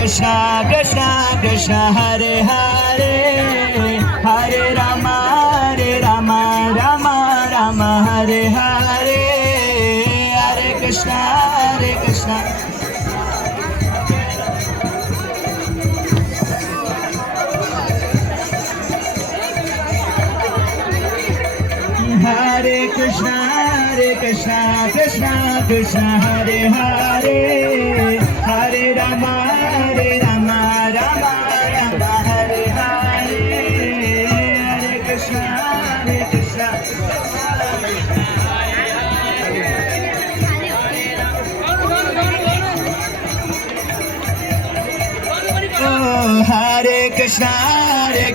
Krishna Krishna Krishna Hare Hare Hare Rama Rama Rama Hare Hare Hare Krishna Hare Krishna Krishna Krishna Hare Hare Hare Rama Rama Hare Hare Hare Krishna Oh, Hare Krishna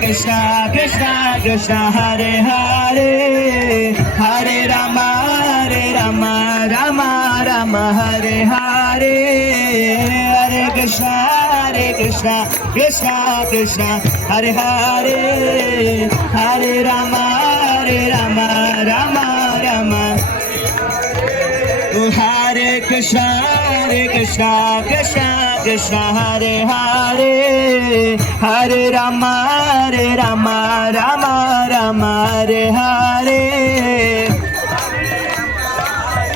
Krishna Krishna Hare Hare Hare Rama Rama Hare Hare Hare Krishna Krishna Hare Hare Hare Rama Rama Oh, Hare Krishna Krishna Hare Hare Hare Rama Rama Hare Hare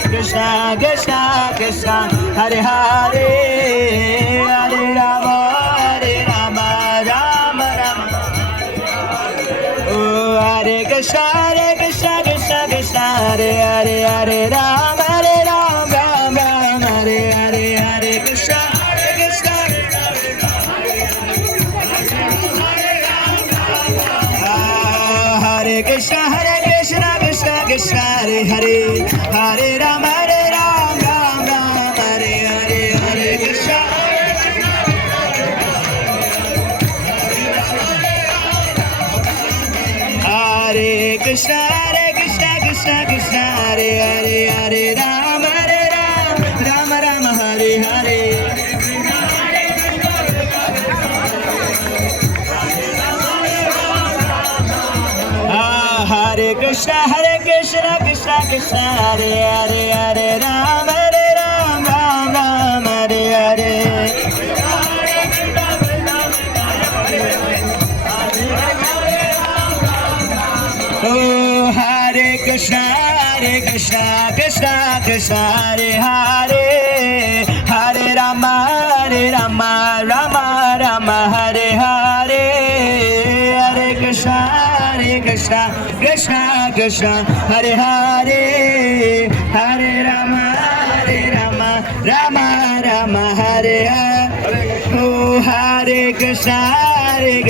Krishna Hare Hare Hare Rama Rama Oh, Hare Krishna Hare Rama Hare Krishna Hare Krishna Hare Hare Hare Rama Hare Krishna Hare Krishna Hare Rama Rama Hare Hare Hare Krishna Hare Rama Hare Hare Oh, Hare Krishna Hare Hare Hare Rama Hare Hare Hare Krishna Hare Hare Hare Rama Rama Hare Hare Oh, Hare Krishna Hare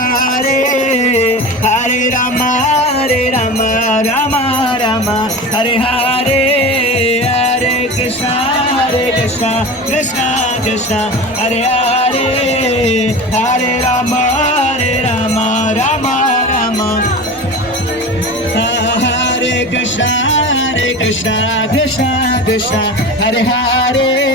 Hare Hare Rama Hare Hare Hare Krishna Hare Hare Hare Rama Hare Krishna Hare Hare